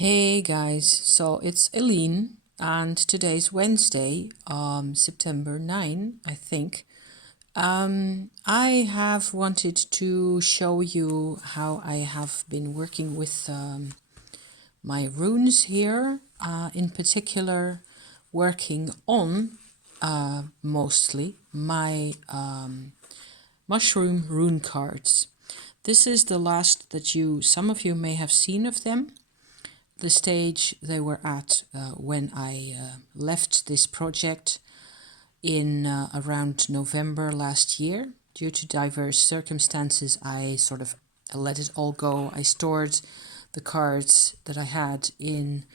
Hey guys, so it's Eileen and today's Wednesday, September 9, I think. I have wanted to show you how I have been working with my runes here, in particular working on mostly my mushroom rune cards. This is the last that some of you may have seen of them. The stage they were at when I left this project in around November last year. Due to diverse circumstances, I sort of let it all go. I stored the cards that I had in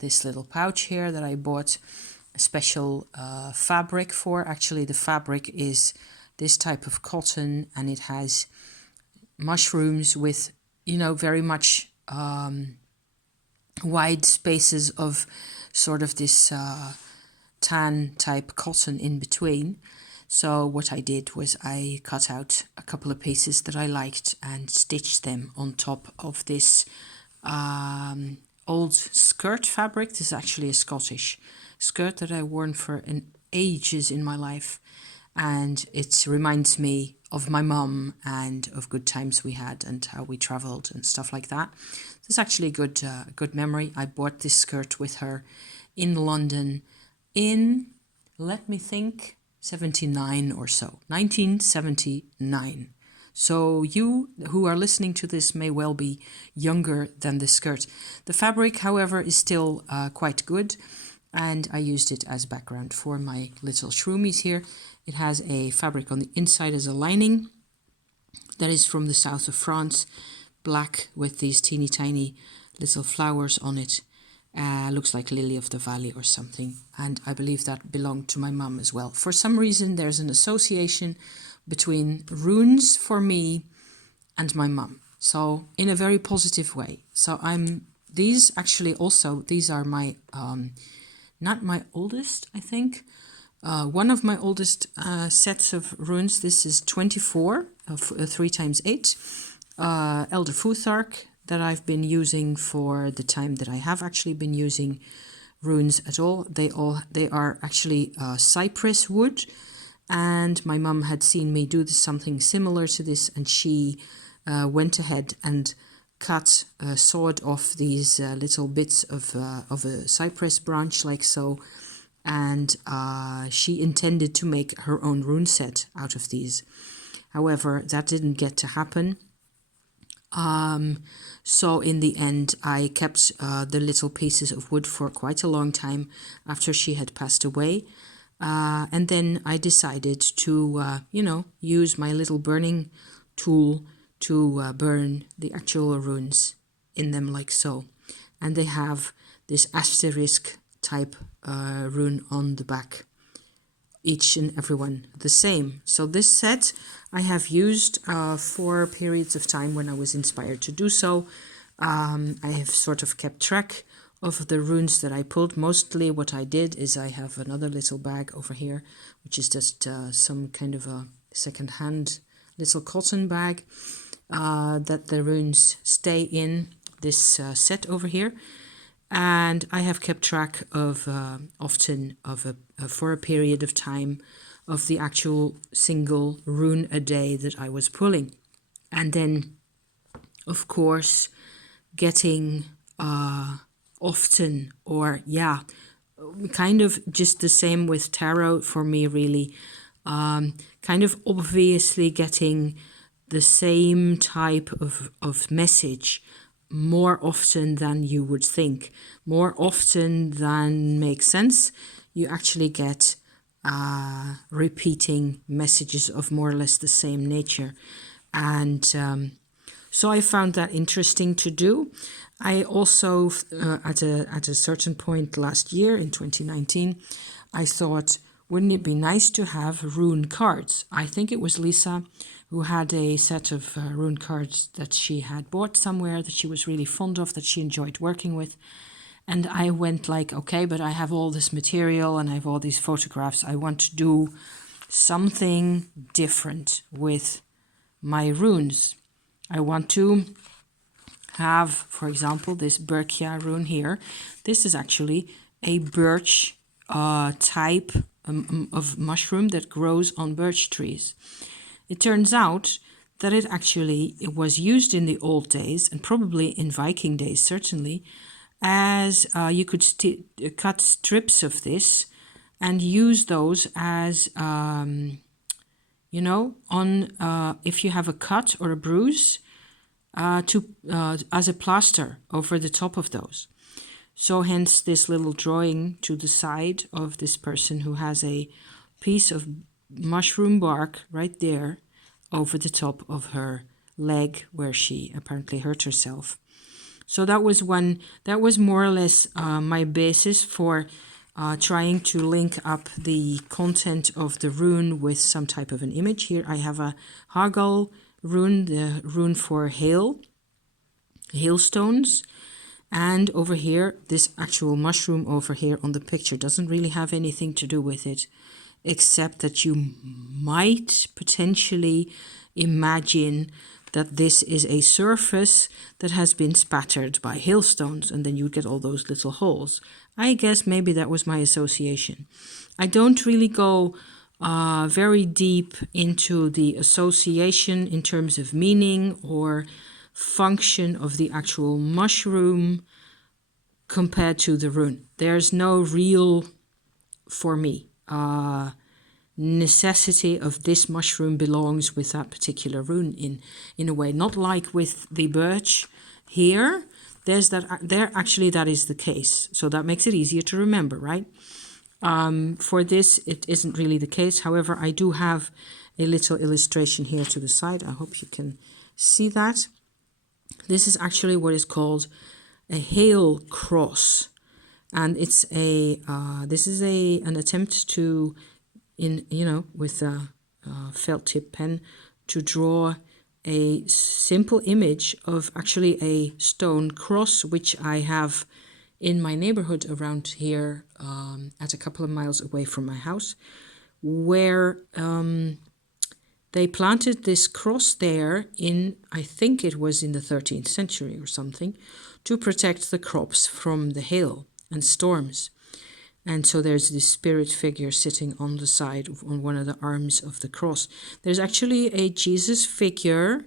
this little pouch here that I bought a special fabric for. Actually, the fabric is this type of cotton, and it has mushrooms with, very much wide spaces of sort of this tan type cotton in between. So what I did was I cut out a couple of pieces that I liked and stitched them on top of this old skirt fabric. This is actually a Scottish skirt that I've worn for ages in my life, and it reminds me of my mum and of good times we had and how we traveled and stuff like that. It's actually a good memory. I bought this skirt with her in London in, let me think, 79 or so, 1979. So you who are listening to this may well be younger than the skirt. The fabric, however, is still quite good, and I used it as background for my little shroomies here. It has a fabric on the inside as a lining that is from the south of France, black with these teeny tiny little flowers on it. Looks like lily of the valley or something, and I believe that belonged to my mum as well. For some reason there's an association between runes for me and my mum, so in a very positive way. So these are my not my oldest, I think, one of my oldest sets of runes. This is 24 of 3 times 8 Elder Futhark that I've been using for the time that I have actually been using runes at all. They are actually cypress wood, and my mum had seen me do something similar to this, and she went ahead and sawed off these little bits of a cypress branch like so, and she intended to make her own rune set out of these. However, that didn't get to happen. So in the end, I kept the little pieces of wood for quite a long time after she had passed away. And then I decided to, use my little burning tool to burn the actual runes in them like so. And they have this asterisk type rune on the back. Each and every one the same. So this set I have used for periods of time when I was inspired to do so. I have sort of kept track of the runes that I pulled. Mostly what I did is I have another little bag over here, which is just some kind of a second-hand little cotton bag that the runes stay in this set over here. And I have kept track of often for a period of time of the actual single rune a day that I was pulling. And then, of course, getting often, or kind of just the same with tarot for me really, kind of obviously getting the same type of message more often than you would think, more often than makes sense. You actually get repeating messages of more or less the same nature. And so I found that interesting to do. I also, at a certain point last year in 2019, I thought, wouldn't it be nice to have rune cards? I think it was Lisa who had a set of rune cards that she had bought somewhere that she was really fond of, that she enjoyed working with. And I went like, okay, but I have all this material and I have all these photographs. I want to do something different with my runes. I want to have, for example, this Birkia rune here. This is actually a birch type of mushroom that grows on birch trees. It turns out that it was used in the old days, and probably in Viking days certainly, as you could cut strips of this and use those as you know, on if you have a cut or a bruise, as a plaster over the top of those. So hence this little drawing to the side of this person who has a piece of mushroom bark right there over the top of her leg where she apparently hurt herself. So that was more or less my basis for trying to link up the content of the rune with some type of an image. Here I have a Hagel rune, the rune for hailstones. And over here, this actual mushroom over here on the picture doesn't really have anything to do with it, except that you might potentially imagine that this is a surface that has been spattered by hailstones, and then you get all those little holes. I guess maybe that was my association. I don't really go very deep into the association in terms of meaning or function of the actual mushroom compared to the rune. There's no real, for me, necessity of this mushroom belongs with that particular rune in a way. Not like with the birch here. Actually that is the case. So that makes it easier to remember, right? For this, it isn't really the case. However, I do have a little illustration here to the side. I hope you can see that. This is actually what is called a hail cross, and it's this is an attempt to, with a felt tip pen, to draw a simple image of actually a stone cross, which I have in my neighborhood around here, at a couple of miles away from my house, where they planted this cross there in, I think it was in the 13th century or something, to protect the crops from the hail and storms. And so there's this spirit figure sitting on the side, on one of the arms of the cross. There's actually a Jesus figure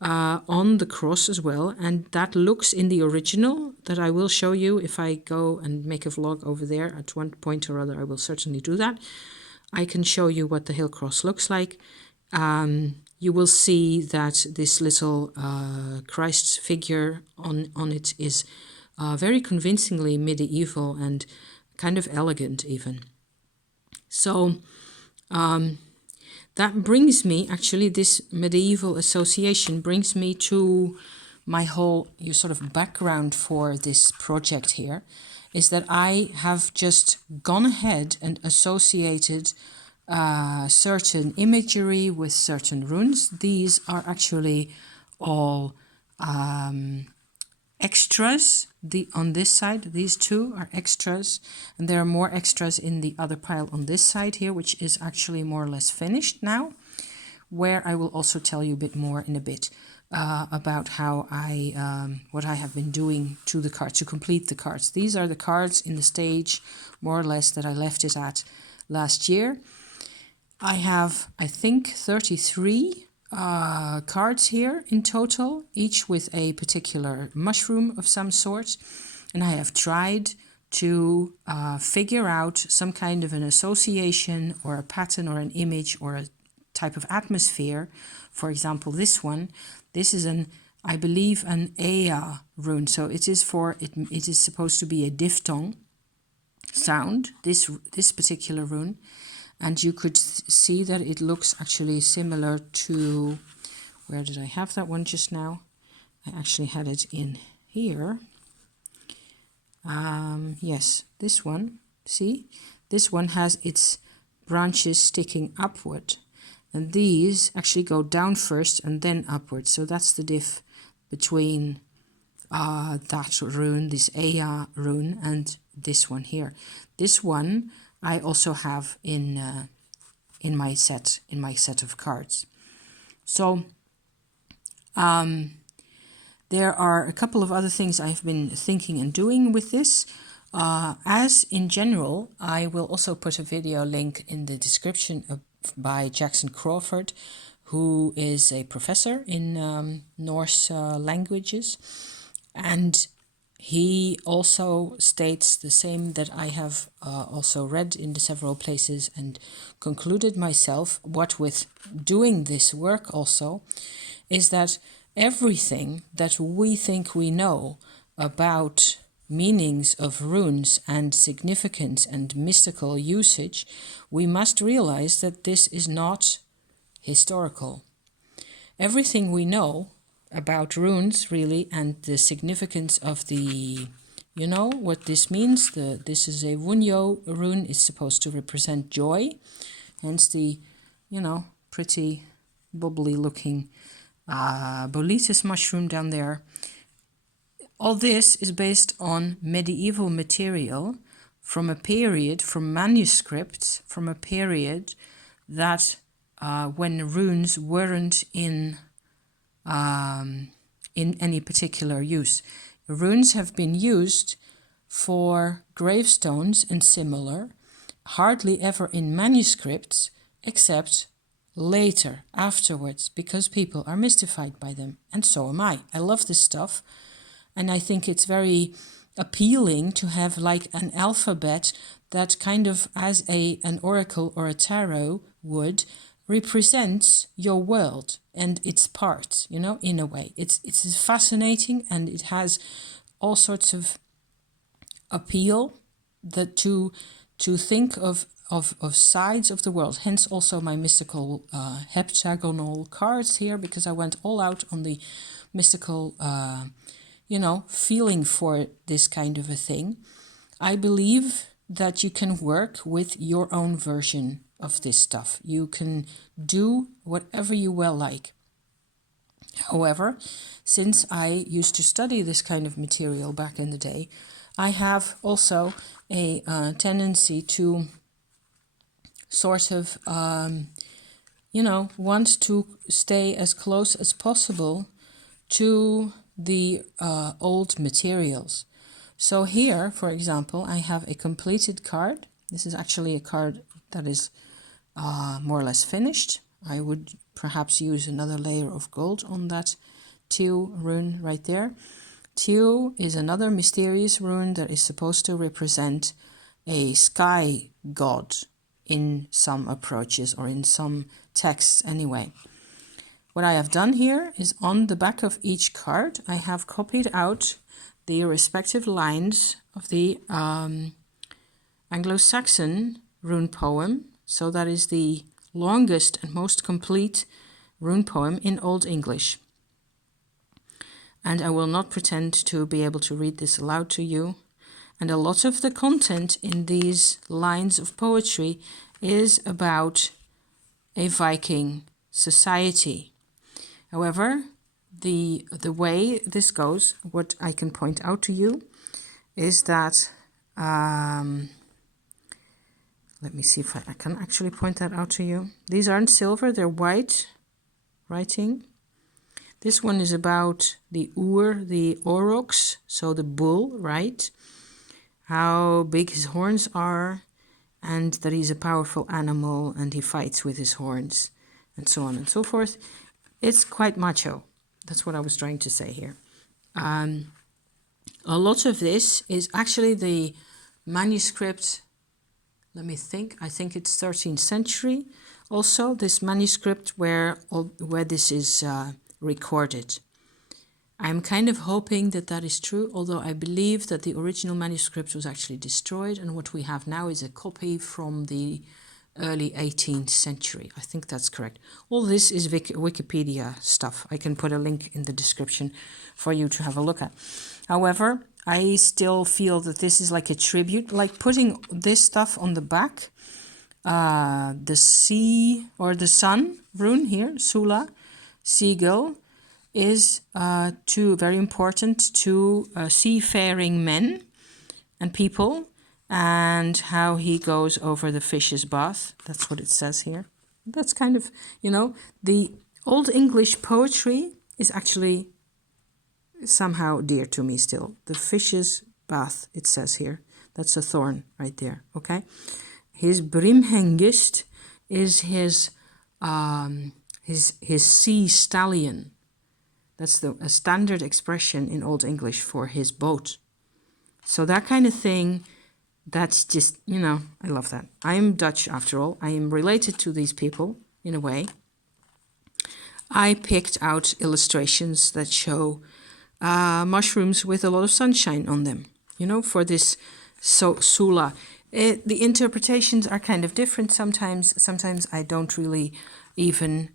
on the cross as well, and that looks in the original that I will show you if I go and make a vlog over there at one point or other. I will certainly do that. I can show you what the hail cross looks like. You will see that this little Christ figure on it is very convincingly medieval and kind of elegant even. So that brings me, actually this medieval association brings me to my whole sort of background for this project here, is that I have just gone ahead and associated certain imagery with certain runes. These are actually all extras. On this side, these two are extras, and there are more extras in the other pile on this side here, which is actually more or less finished now, where I will also tell you a bit more in a bit about how what I have been doing to the cards to complete the cards. These are the cards in the stage more or less that I left it at last year. I have, I think, 33 cards here in total, each with a particular mushroom of some sort. And I have tried to figure out some kind of an association or a pattern or an image or a type of atmosphere. For example, this one, this is I believe an Ea rune. So it is supposed to be a diphthong sound, this particular rune. And you could see that it looks actually similar to, where did I have that one just now? I actually had it in here. Yes, this one, see? This one has its branches sticking upward. And these actually go down first and then upward. So that's the diff between that rune, this Ea rune, and this one here. This one I also have in my set of cards. So There are a couple of other things I've been thinking and doing with this. As in general, I will also put a video link in the description by Jackson Crawford, who is a professor in Norse languages. And he also states the same that I have also read in the several places and concluded myself. What with doing this work also is that everything that we think we know about meanings of runes and significance and mystical usage, we must realize that this is not historical. Everything we know about runes really and the significance of the, you know, what this means. This is a Wunyo rune, is supposed to represent joy, hence the, you know, pretty bubbly looking boletus mushroom down there. All this is based on medieval material from a period, from manuscripts, from a period that when runes weren't in any particular use. Runes have been used for gravestones and similar, hardly ever in manuscripts, except later, afterwards, because people are mystified by them, and so am I. I love this stuff, and I think it's very appealing to have like an alphabet that kind of, as an oracle or a tarot would, represents your world and its parts, you know, in a way. It's fascinating, and it has all sorts of appeal that to think of sides of the world. Hence also my mystical heptagonal cards here, because I went all out on the mystical you know, feeling for this kind of a thing. I believe that you can work with your own version of this stuff. You can do whatever you well like. However, since I used to study this kind of material back in the day, I have also a tendency to sort of, you know, want to stay as close as possible to the old materials. So here, for example, I have a completed card. This is actually a card that is more or less finished. I would perhaps use another layer of gold on that teal rune right there. Teal is another mysterious rune that is supposed to represent a sky god in some approaches, or in some texts anyway. What I have done here is on the back of each card, I have copied out the respective lines of the Anglo-Saxon rune poem. So that is the longest and most complete rune poem in Old English. And I will not pretend to be able to read this aloud to you. And a lot of the content in these lines of poetry is about a Viking society. However, the way this goes, what I can point out to you is that, let me see if I can actually point that out to you. These aren't silver, they're white writing. This one is about the the aurochs, so the bull, right? How big his horns are, and that he's a powerful animal and he fights with his horns, and so on and so forth. It's quite macho. That's what I was trying to say here. A lot of this is actually the manuscript. Let me think. I think it's 13th century. Also, this manuscript where this is recorded. I'm kind of hoping that that is true, although I believe that the original manuscript was actually destroyed, and what we have now is a copy from the early 18th century. I think that's correct. All this is Wikipedia stuff. I can put a link in the description for you to have a look at. However, I still feel that this is like a tribute, like putting this stuff on the back. The sea or the sun rune here, Sula, seagull, is very important to seafaring men and people, and how he goes over the fish's bath. That's what it says here. That's kind of, you know, the Old English poetry is actually somehow dear to me still. The fish's bath, it says here. That's a thorn right there, okay? His brimhengist is his sea stallion. That's a standard expression in Old English for his boat. So that kind of thing, that's just, you know, I love that. I am Dutch after all. I am related to these people in a way. I picked out illustrations that show mushrooms with a lot of sunshine on them, you know, for this sula. The interpretations are kind of different sometimes. Sometimes I don't really even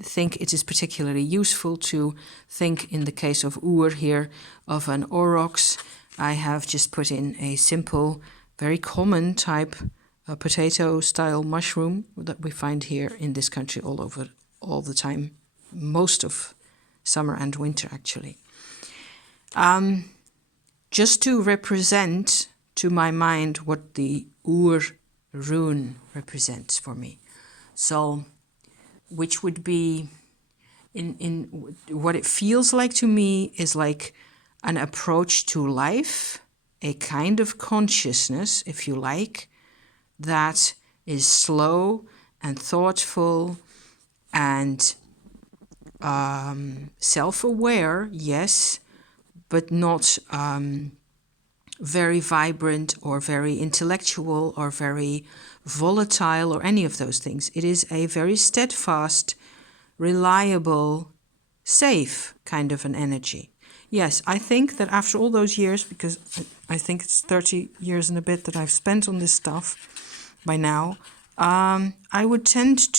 think it is particularly useful to think, in the case of oer here, of an aurochs. I have just put in a simple, very common type potato-style mushroom that we find here in this country all over, all the time, most of summer and winter actually. Just to represent to my mind what the oer rune represents for me. So, which would be, in what it feels like to me is like an approach to life, a kind of consciousness, if you like, that is slow and thoughtful and self-aware, yes, but not very vibrant or very intellectual or very volatile or any of those things. It is a very steadfast, reliable, safe kind of an energy. Yes, I think that after all those years, because I think it's 30 years and a bit that I've spent on this stuff by now, I would tend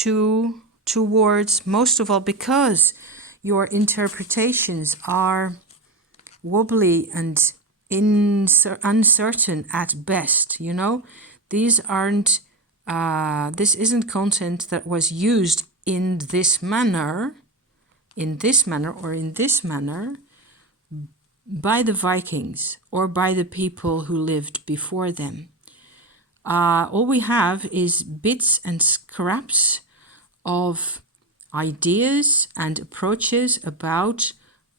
towards, most of all, because your interpretations are wobbly and uncertain at best, you know. These aren't, this isn't content that was used in this manner, by the Vikings or by the people who lived before them. All we have is bits and scraps of ideas and approaches about,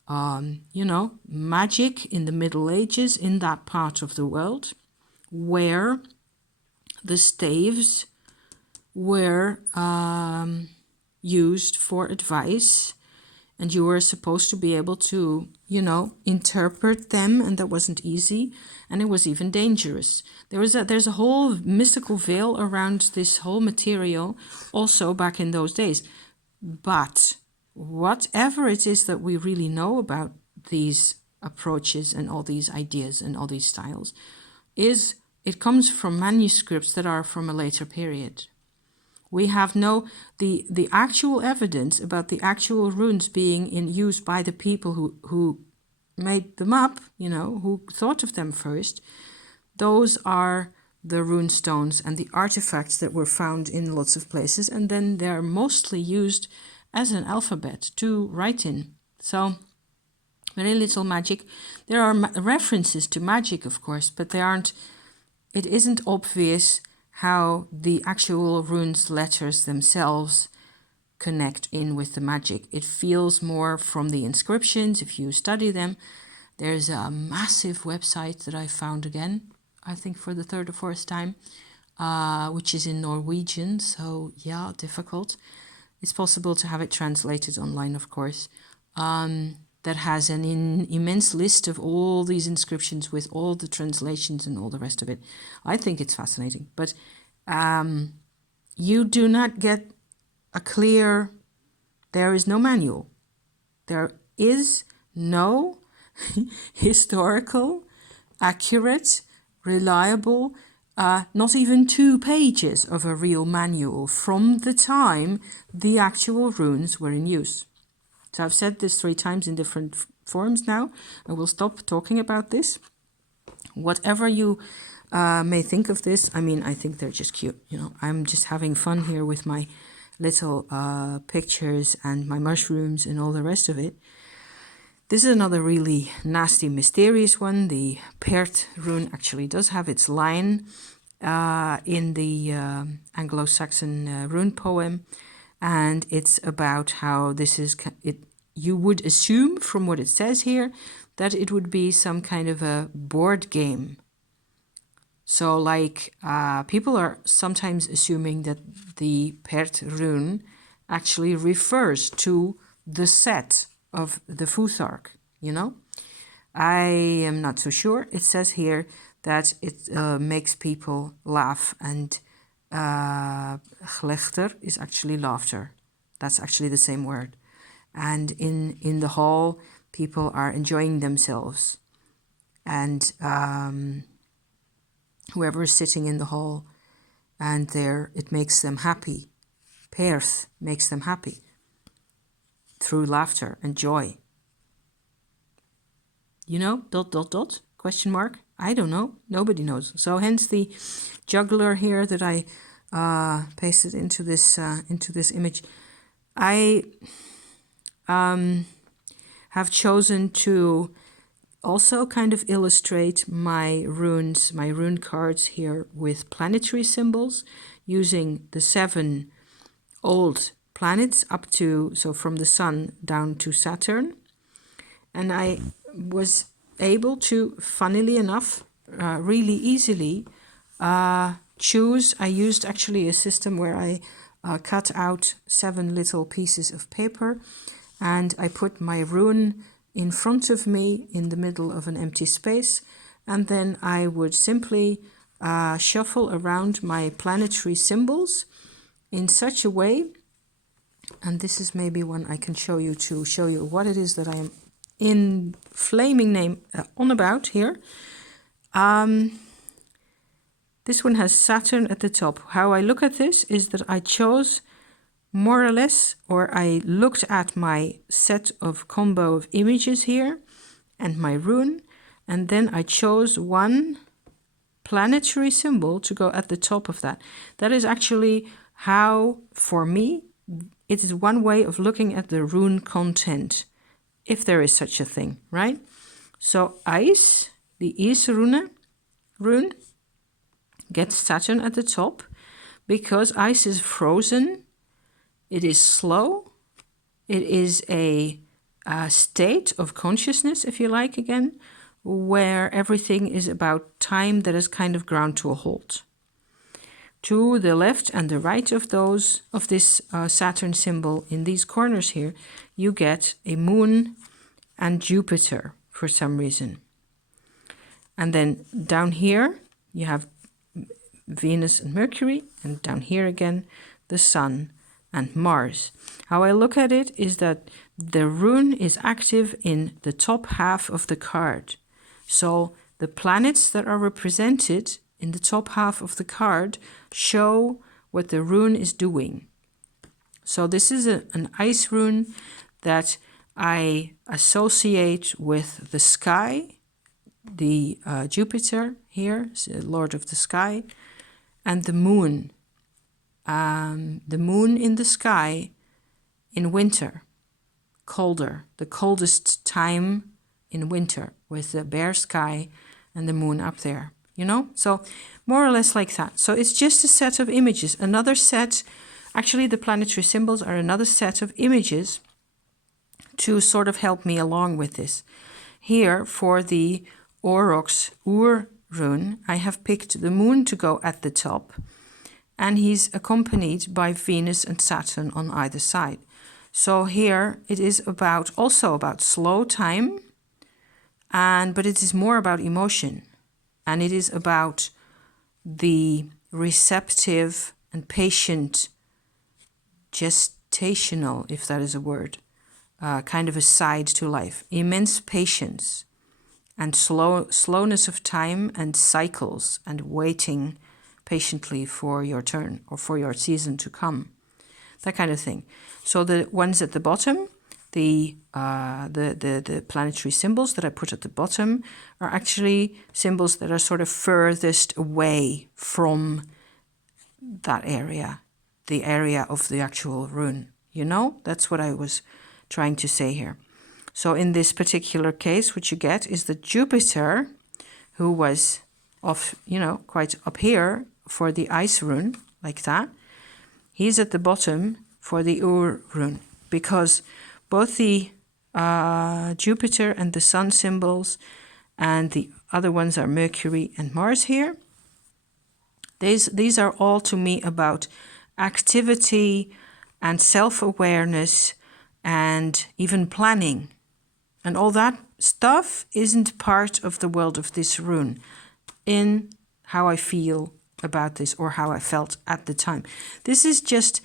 you know, magic in the Middle Ages in that part of the world, where the staves were used for advice, and you were supposed to be able to, you know, interpret them, and that wasn't easy, and it was even dangerous. There's a whole mystical veil around this whole material also back in those days. But whatever it is that we really know about these approaches and all these ideas and all these styles, it comes from manuscripts that are from a later period. We have the actual evidence about the actual runes being in use by the people who made them up, you know, who thought of them first. Those are the rune stones and the artifacts that were found in lots of places, and then they're mostly used as an alphabet to write in. So very little magic. There are references to magic, of course, but it isn't obvious how the actual runes letters themselves connect in with the magic. It feels more from the inscriptions if you study them. There's a massive website that I found again, I think for the third or fourth time, which is in Norwegian, so yeah, difficult. It's possible to have it translated online, of course, that has an immense list of all these inscriptions with all the translations and all the rest of it. I think it's fascinating, but you do not get a clear, there is no manual. There is no historical, accurate, reliable, not even 2 pages of a real manual from the time the actual runes were in use. So I've said this 3 times in different forms now. I will stop talking about this. Whatever you may think of this, I mean, I think they're just cute. You know, I'm just having fun here with my little pictures and my mushrooms and all the rest of it. This is another really nasty, mysterious one. The Perth rune actually does have its line in the Anglo-Saxon rune poem, and it's about how this is you would assume from what it says here that it would be some kind of a board game. So like people are sometimes assuming that the Pert rune actually refers to the set of the Futhark, you know? I am not so sure. It says here that it makes people laugh, and glechter is actually laughter. That's actually the same word. And in the hall, people are enjoying themselves. And whoever is sitting in the hall, and there it makes them happy. Perth makes them happy through laughter and joy. You know, ... question mark. I don't know. Nobody knows. So hence the juggler here that I pasted into this image. I have chosen to also kind of illustrate my runes, my rune cards here with planetary symbols, using the 7 old planets up to, so from the Sun down to Saturn. And I was able to, funnily enough, really easily choose. I used actually a system where I cut out 7 little pieces of paper, and I put my rune in front of me in the middle of an empty space, and then I would simply shuffle around my planetary symbols in such a way, and this is maybe one I can show you to show you what it is that I am in flaming name on about here. This one has Saturn at the top. How I look at this is that I chose more or less, or I looked at my set of combo of images here and my rune, and then I chose one planetary symbol to go at the top of that. That is actually how, for me, it is one way of looking at the rune content, if there is such a thing, right? So ice, the Is rune gets Saturn at the top because ice is frozen. It is slow. It is a state of consciousness, if you like, again, where everything is about time that is kind of ground to a halt. To the left and the right of this Saturn symbol in these corners here, you get a moon and Jupiter for some reason. And then down here, you have Venus and Mercury, and down here again, the Sun and Mars. How I look at it is that the rune is active in the top half of the card. So the planets that are represented in the top half of the card show what the rune is doing. So this is an ice rune that I associate with the sky, the Jupiter here, Lord of the Sky, and the moon. The moon in the sky in winter, colder, the coldest time in winter, with the bare sky and the moon up there, you know? So more or less like that. So it's just a set of images. Another set, actually the planetary symbols are another set of images to sort of help me along with this. Here for the Aurochs Ur rune, I have picked the moon to go at the top, and he's accompanied by Venus and Saturn on either side. So here it is also about slow time, but it is more about emotion, and it is about the receptive and patient, gestational, if that is a word, kind of a side to life. Immense patience and slowness of time and cycles and waiting patiently for your turn or for your season to come. That kind of thing. So the ones at the bottom, the planetary symbols that I put at the bottom are actually symbols that are sort of furthest away from that area, the area of the actual rune. You know, that's what I was trying to say here. So in this particular case, what you get is the Jupiter, who was off, you know, quite up here for the ice rune, like that. He's at the bottom for the Ur rune, because both the Jupiter and the Sun symbols, and the other ones are Mercury and Mars here. These are all to me about activity and self-awareness and even planning. And all that stuff isn't part of the world of this rune in how I feel about this or how I felt at the time. This is just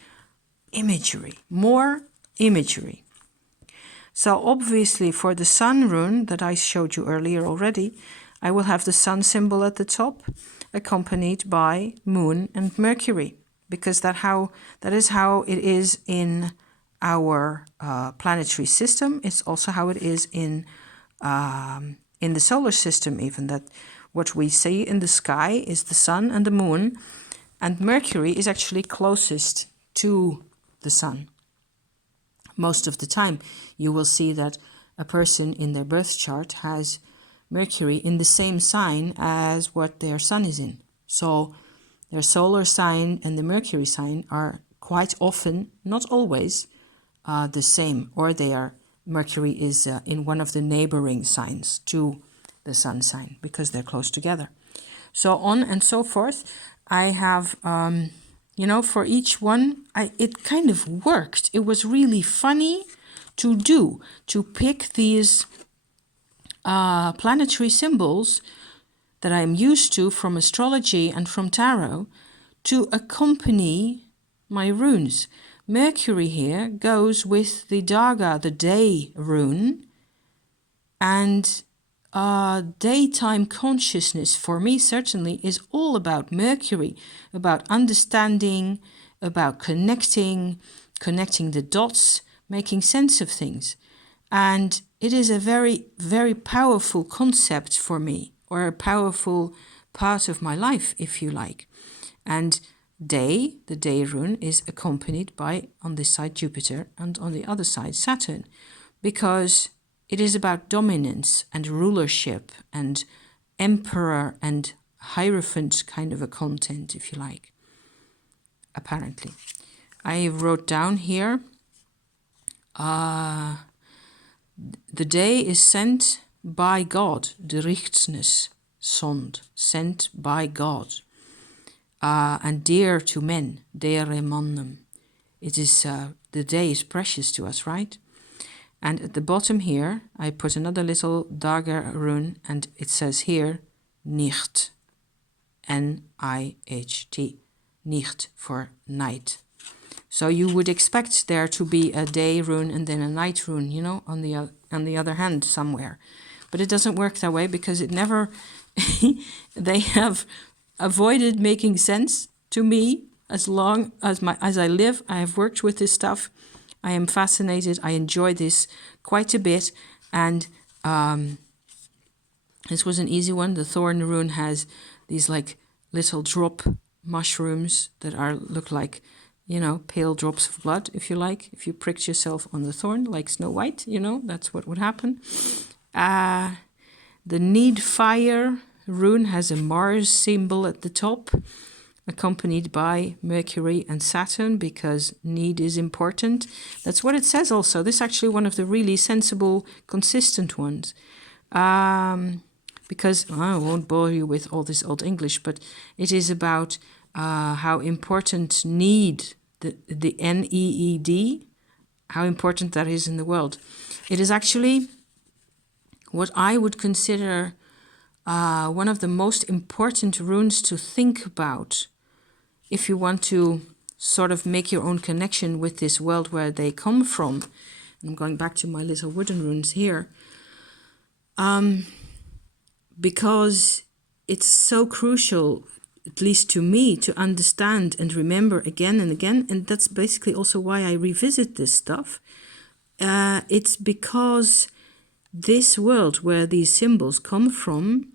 imagery, more imagery. So obviously for the Sun rune that I showed you earlier already, I will have the Sun symbol at the top, accompanied by Moon and Mercury, because that is how it is in our planetary system. It's also how it is in the solar system, even, that what we see in the sky is the Sun and the Moon, and Mercury is actually closest to the Sun. Most of the time you will see that a person in their birth chart has Mercury in the same sign as what their Sun is in. So their solar sign and the Mercury sign are quite often, not always, the same, or Mercury is in one of the neighboring signs to the Sun sign because they're close together. So on and so forth. I have, for each one, it kind of worked. It was really funny to pick these planetary symbols that I'm used to from astrology and from tarot to accompany my runes. Mercury here goes with the Daga, the day rune, and daytime consciousness for me certainly is all about Mercury, about understanding, about connecting the dots, making sense of things. And it is a very, very powerful concept for me, or a powerful part of my life, if you like. And day, the day rune, is accompanied by, on this side, Jupiter, and on the other side, Saturn, because it is about dominance and rulership and emperor and hierophant kind of a content, if you like, apparently. I wrote down here, the day is sent by God, de richtsnes, zond, sent by God, and dear to men, dere mannen. It is, the day is precious to us, right? And at the bottom here, I put another little dagger rune, and it says here, nicht, N-I-H-T, nicht for night. So you would expect there to be a day rune and then a night rune, on the other hand somewhere. But it doesn't work that way because it never, they have avoided making sense to me as long as I live. I have worked with this stuff. I am fascinated. I enjoy this quite a bit. And this was an easy one. The thorn rune has these like little drop mushrooms that look like, pale drops of blood, if you like. If you pricked yourself on the thorn, like Snow White, that's what would happen. The need fire rune has a Mars symbol at the top, accompanied by Mercury and Saturn, because need is important. That's what it says also. This is actually one of the really sensible, consistent ones. Because I won't bore you with all this old English, but it is about how important need, the N-E-E-D, how important that is in the world. It is actually what I would consider one of the most important runes to think about if you want to sort of make your own connection with this world where they come from. I'm going back to my little wooden runes here. Because it's so crucial, at least to me, to understand and remember again and again. And that's basically also why I revisit this stuff. It's because this world where these symbols come from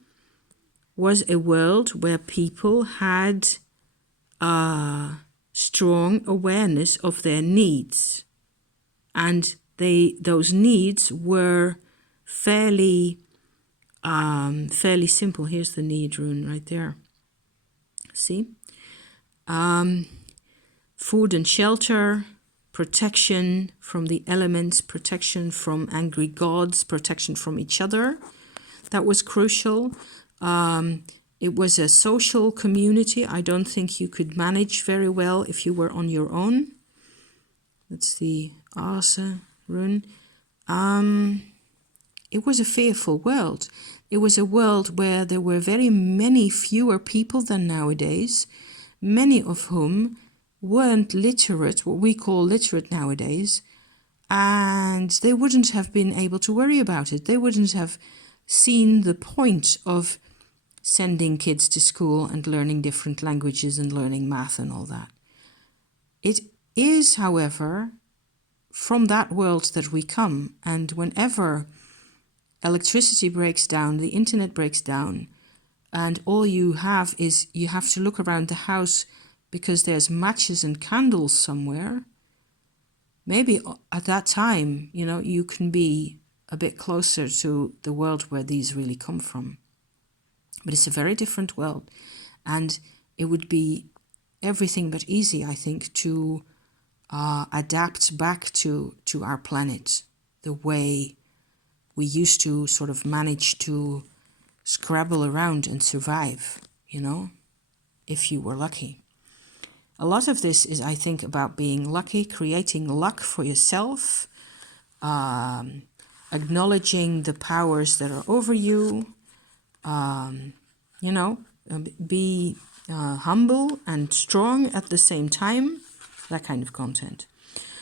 was a world where people had strong awareness of their needs. And those needs were fairly simple. Here's the need rune right there. See? Food and shelter, protection from the elements, protection from angry gods, protection from each other. That was crucial. It was a social community. I don't think you could manage very well if you were on your own. That's the Asa rune. It was a fearful world. It was a world where there were very many fewer people than nowadays, many of whom weren't literate, what we call literate nowadays, and they wouldn't have been able to worry about it. They wouldn't have seen the point of sending kids to school and learning different languages and learning math and all that. It is, however, from that world that we come, and whenever electricity breaks down, the internet breaks down, and all you have is you have to look around the house because there's matches and candles somewhere. Maybe at that time, you can be a bit closer to the world where these really come from. But it's a very different world, and it would be everything but easy, I think, to adapt back to our planet the way we used to sort of manage to scrabble around and survive, if you were lucky. A lot of this is, I think, about being lucky, creating luck for yourself, acknowledging the powers that are over you, be humble and strong at the same time, that kind of content.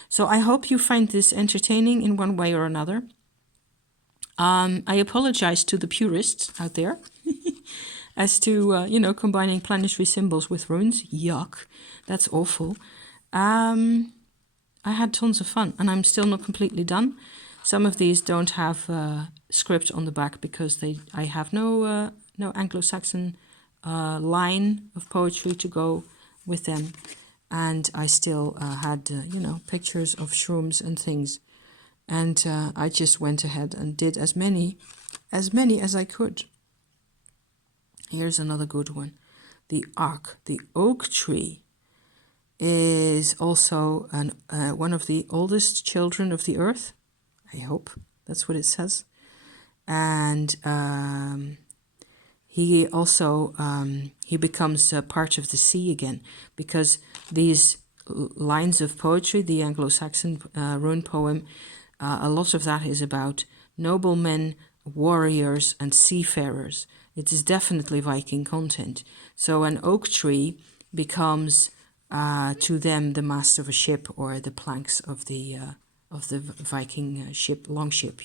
So I hope you find this entertaining in one way or another. I apologize to the purists out there as to, combining planetary symbols with runes. Yuck, that's awful. I had tons of fun, and I'm still not completely done. Some of these don't have script on the back because I have no Anglo-Saxon line of poetry to go with them. And I still had, pictures of shrooms and things. And I just went ahead and did as many as I could. Here's another good one. The Ark, the oak tree, is also one of the oldest children of the earth. I hope that's what it says. And he also he becomes part of the sea again, because these lines of poetry, the Anglo-Saxon rune poem, a lot of that is about noblemen, warriors, and seafarers. It is definitely Viking content. So an oak tree becomes to them the mast of a ship, or the planks of the Viking ship, longship,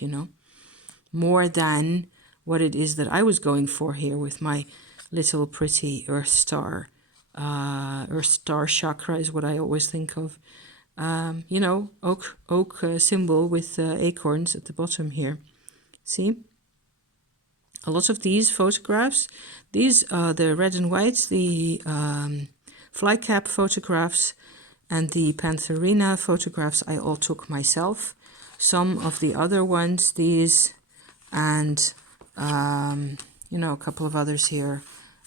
more than what it is that I was going for here with my little pretty Earth Star. Earth Star chakra is what I always think of. Oak symbol with acorns at the bottom here. See? A lot of these photographs, these are the red and whites, the fly cap photographs, and the Pantherina photographs I all took myself. Some of the other ones, these, and a couple of others here,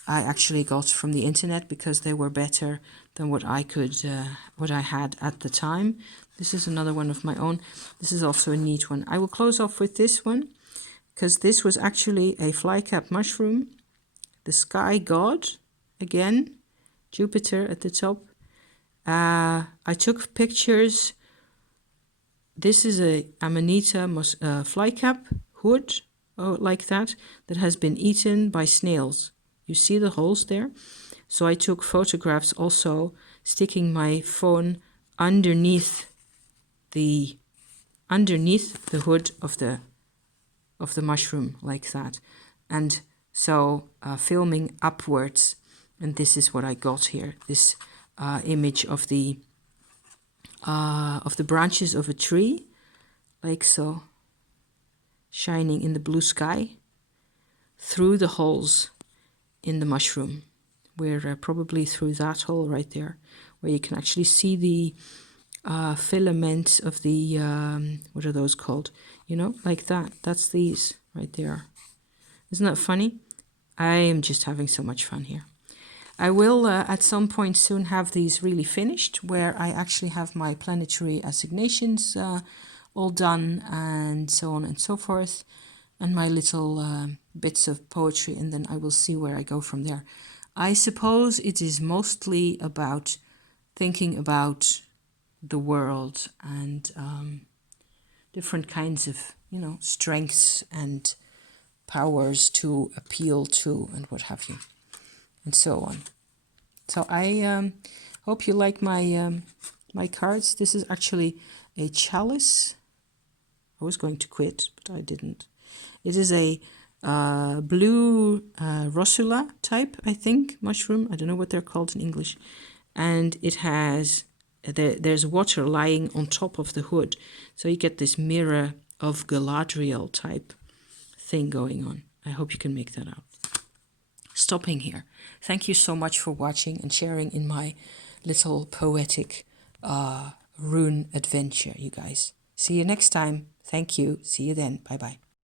I actually got from the internet because they were better than what I had at the time. This is another one of my own. This is also a neat one. I will close off with this one, because this was actually a flycap mushroom. The sky god, again, Jupiter at the top. I took pictures. This is a Amanita flycap hood, like that has been eaten by snails. You see the holes there? So I took photographs also, sticking my phone underneath the hood of the mushroom, like that, and so filming upwards. And this is what I got here. This image of the branches of a tree, like so, shining in the blue sky through the holes in the mushroom. We're probably through that hole right there, where you can actually see the filaments of the, what are those called? Like that. That's these right there. Isn't that funny? I am just having so much fun here. I will at some point soon have these really finished, where I actually have my planetary assignations all done, and so on and so forth, and my little bits of poetry, and then I will see where I go from there. I suppose it is mostly about thinking about the world and different kinds of, strengths and powers to appeal to, and what have you, and so on. So I hope you like my cards. This is actually a chalice. I was going to quit, but I didn't. It is a blue Rossula type, I think, mushroom. I don't know what they're called in English. And it has, there's water lying on top of the hood. So you get this mirror of Galadriel type thing going on. I hope you can make that out. Stopping here. Thank you so much for watching and sharing in my little poetic rune adventure, you guys. See you next time. Thank you. See you then. Bye-bye.